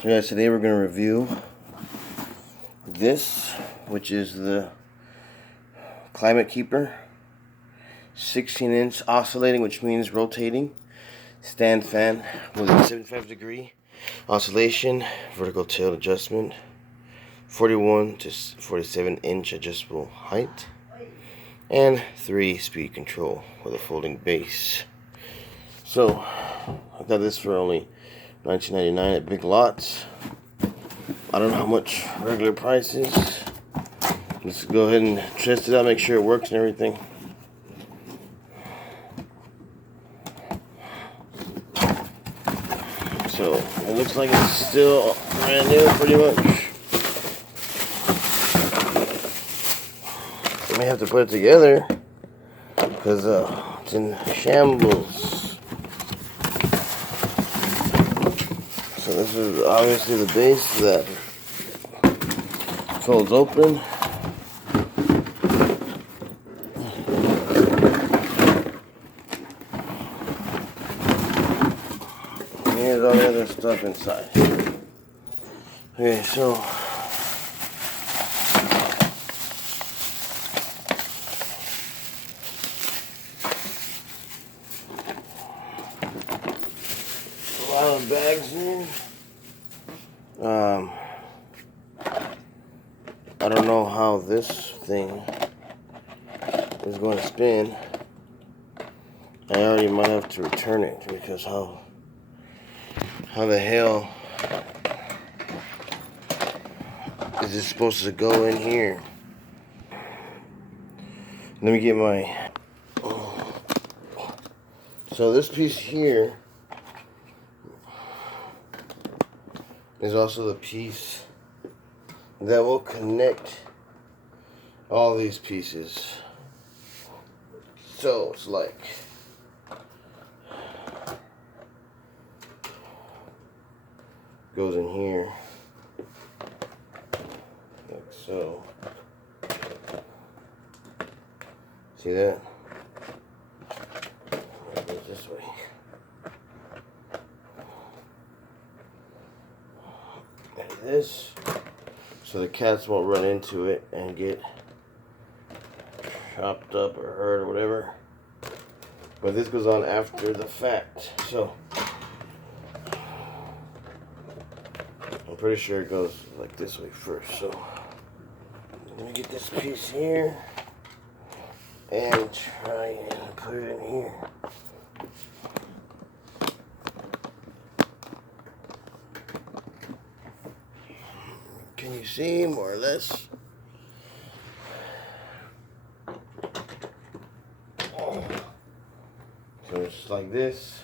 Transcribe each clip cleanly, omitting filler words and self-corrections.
So guys, today we're going to review this, which is the Climate Keeper 16-inch oscillating, which means rotating stand fan with a 75-degree oscillation, vertical tail adjustment, 41 to 47-inch adjustable height, and 3-speed control with a folding base. So I got this for only $19.99 at Big Lots. I don't know how much regular price is. Let's go ahead and test it out, make sure it works and everything. So it looks like it's still brand new, pretty much. I may have to put it together because it's in shambles. So this is obviously the base that folds open. And here's all the other stuff inside. Okay, so a lot of bags here. I don't know how this thing is going to spin. I already might have to return it because how the hell is it supposed to go in here? Let me get my... So this piece here is also the piece that will connect all these pieces. So it's like goes in here like so. See that? It goes this way. And this, so the cats won't run into it and get chopped up or hurt or whatever. But this goes on after the fact. So I'm pretty sure it goes like this way first. So let me get this piece here and try and put it in here. Can you see more or less? So it's like this.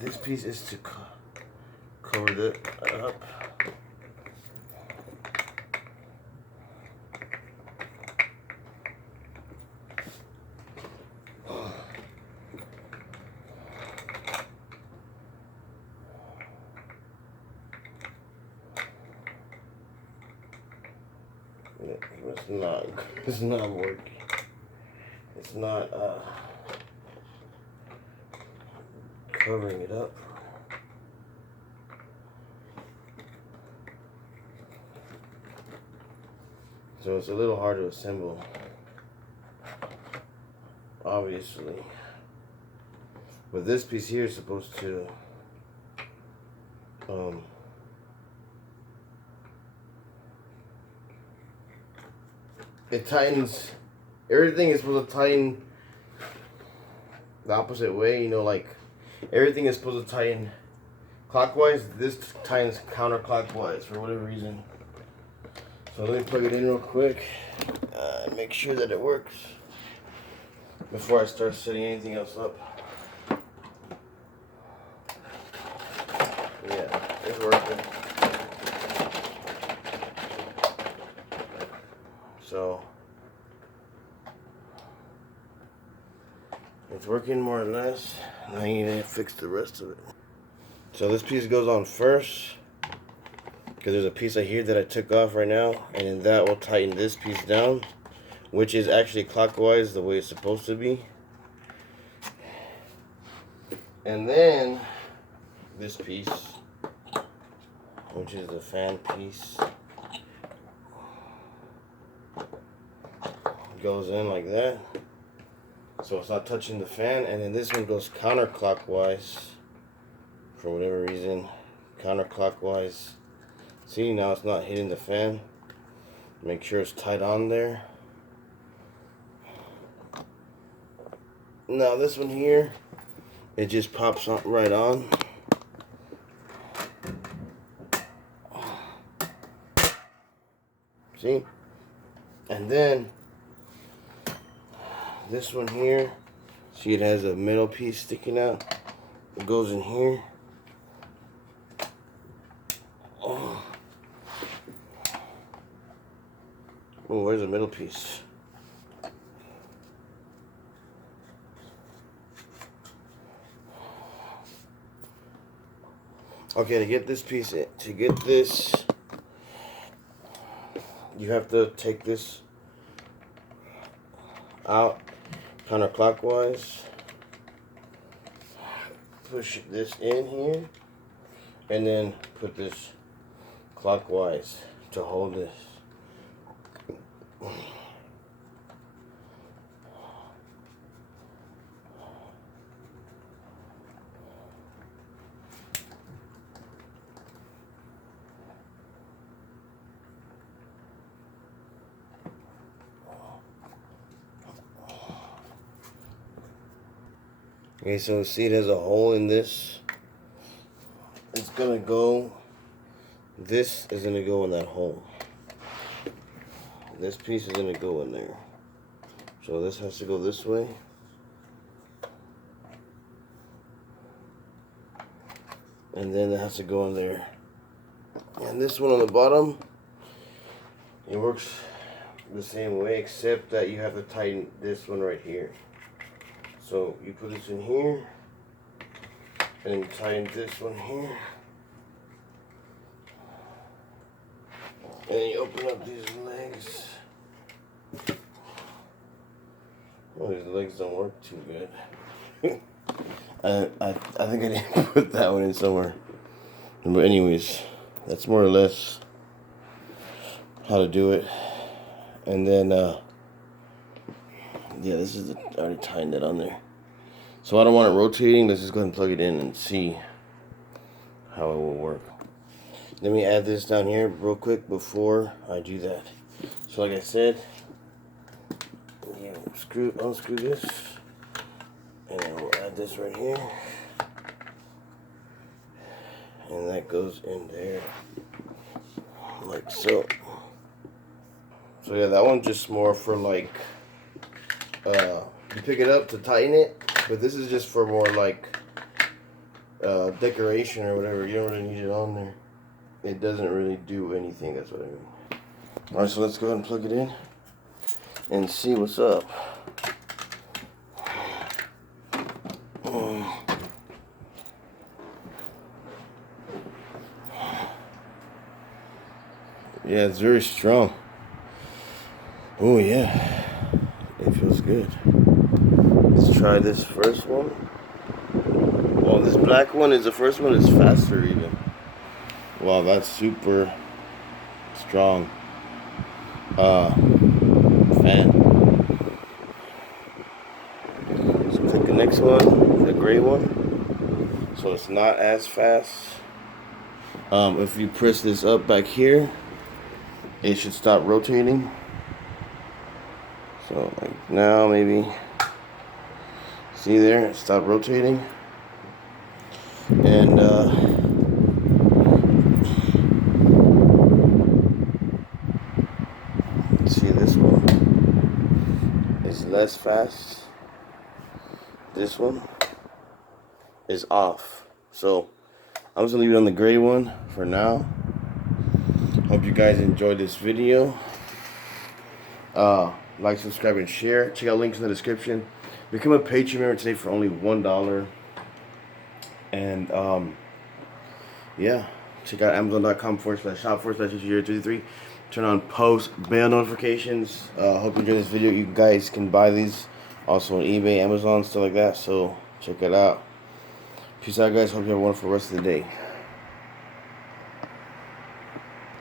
This piece is to cover it up. It's not working. It's not covering it up. So it's a little hard to assemble, obviously. But this piece here is supposed to it tightens. Everything is supposed to tighten the opposite way, you know, like everything is supposed to tighten clockwise. This tightens counterclockwise for whatever reason. So let me plug it in real quick and make sure that it works before I start setting anything else up. Yeah, it's working. So it's working more or less. Now I need to fix the rest of it. So this piece goes on first because there's a piece right here that I took off right now, and then that will tighten this piece down, which is actually clockwise the way it's supposed to be. And then this piece, which is the fan piece, goes in like that, so it's not touching the fan. And then this one goes counterclockwise for whatever reason. Counterclockwise. See, now it's not hitting the fan. Make sure it's tight on there. Now this one here, it just pops on right on. See? And then this one here, see, it has a metal piece sticking out. It goes in here. Oh, where's the middle piece? Okay, to get this piece in, to get this, you have to take this out counterclockwise, push this in here, and then put this clockwise to hold this. Okay, so see, it has a hole in this. It's gonna go, this is gonna go in that hole. This piece is gonna go in there. So this has to go this way. And then it has to go in there. And this one on the bottom, it works the same way, except that you have to tighten this one right here. So you put this in here, and then you tighten this one here, and then you open up these legs. Oh, these legs don't work too good. I think I didn't put that one in somewhere. But anyways, that's more or less how to do it. And then yeah, this is I already tightened it on there. So I don't want it rotating. Let's just go ahead and plug it in and see how it will work. Let me add this down here real quick before I do that. So like I said, yeah, unscrew this, and then we'll add this right here, and that goes in there like so. So yeah, that one's just more for like you pick it up to tighten it, but this is just for more like decoration or whatever. You don't really need it on there. It doesn't really do anything, that's what I mean. Alright, so let's go ahead and plug it in and see what's up. Yeah, it's very strong. Oh yeah, it feels good. Let's try this first one. Well, this black one is the first one. It's faster even. Wow, that's super strong. Fan. So take the next one, the gray one. So it's not as fast. If you press this up back here, it should stop rotating. So like now maybe, see there, it stopped rotating. And see, this one is less fast. This one is off. So I'm just gonna leave it on the gray one for now. Hope you guys enjoyed this video. Like, subscribe, and share. Check out links in the description. Become a Patreon member today for only $1. And yeah, check out amazon.com/shop/033. Turn on post bell notifications. Hope you enjoy this video. You guys can buy these also on eBay, Amazon, stuff like that. So check it out. Peace out, guys. Hope you have a wonderful rest of the day.